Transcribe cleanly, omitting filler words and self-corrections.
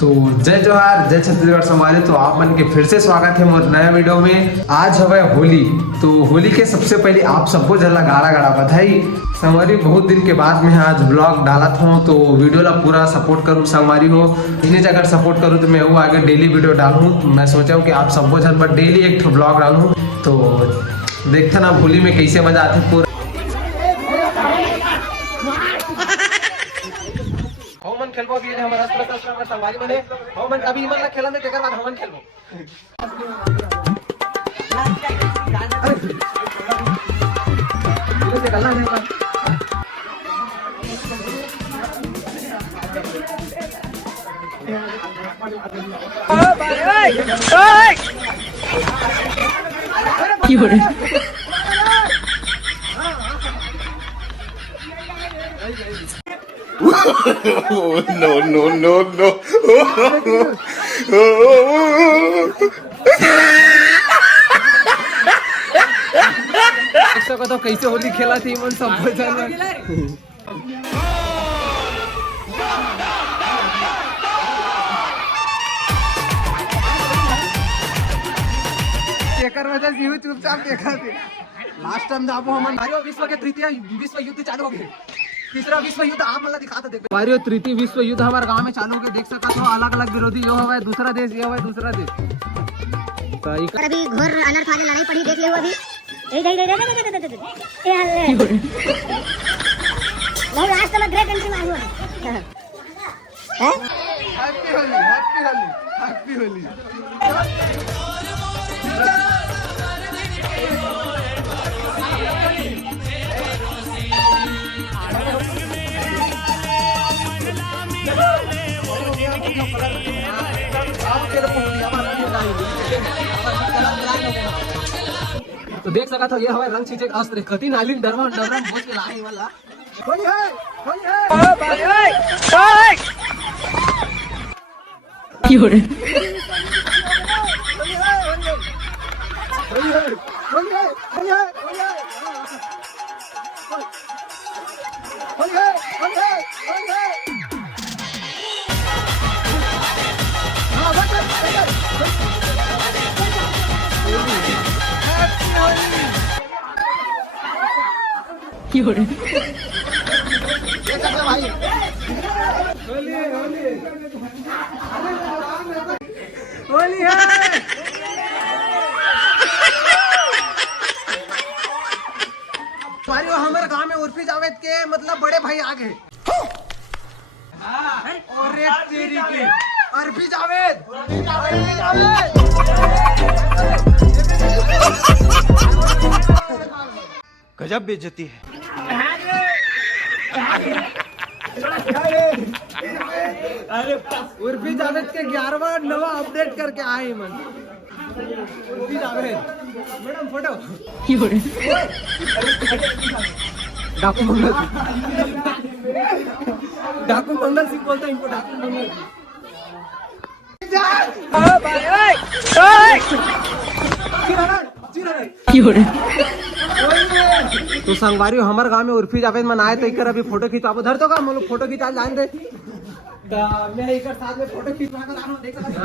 तो जय जोहार जय छत्तीसगढ़ संवारी। तो आप मन के फिर से स्वागत है मोर नया वीडियो में। आज हवे होली, तो होली के सबसे पहले आप सबको जला गाड़ा गाड़ा बधाई। संगवारी बहुत दिन के बाद में आज ब्लॉग डालत हूँ, तो वीडियो ला पूरा सपोर्ट करूँ संगवारी हो। इन्हें अगर सपोर्ट करूँ तो मैं वो आगे डेली वीडियो डालूँ। मैं सोचा हूँ कि आप सबको जन पर डेली एक ब्लॉग डालूँ, तो देखते ना होली में कैसे मजा आती पूरा। हमन खेलबो कि हमर अस्त्र में संभाली बने हमन अभी मन ला खेलन दे, तेकर बाद हमन खेलबो। ये गल्ला नहीं बा ओ भाई ओए की हो रे no. तो कैसे होली खेला थी मन सब वजह से चुपचाप देखा थे। लास्ट टाइम दाबो हम विश्व के तृतीय विश्व युद्ध चालू हो गए। तीसरा विश्व युद्ध आप मतलब दिखाते देखो बारियो तृतीय विश्व युद्ध हमारे गांव में चालू हो गया। देख सकते हो अलग अलग विरोधी यो हवा दूसरा देश, ये हवा दूसरा देश। तो अभी घोर अनर्थ आगे लड़ाई पड़ी, देख ले अभी ए हल्ले लो लास्ट में ग्रेट एंट्री मारू है। Happy Holi happy Holi happy Holi. तो देख सका था ये हमारे रंग चीजें अस्त्र कति नाली डरवा डरवा बोझ के लाए वाला कोई है ओ भाई ओए की हो रे की हो रे होली है। हमारे गांव में उर्फी जावेद के मतलब बड़े भाई आ गए। और तेरी के उर्फी जावेद गजब बेइज्जती है। अरे उर्फी जावेद के 11वां नवा अपडेट करके आए मन। उर्फी जावेद मैडम फोटो डाकू मंगल सिंह बोलता है इनको डाकू मंगल तो संगवारी हमारे गांव में उर्फी जावेद मन आए तो एक अभी फोटो खिंचाबो धर तो का हम लोग फोटो खिंचा जान दे मैं एक साथ में फोटो खिंचवा कर आना देख सकते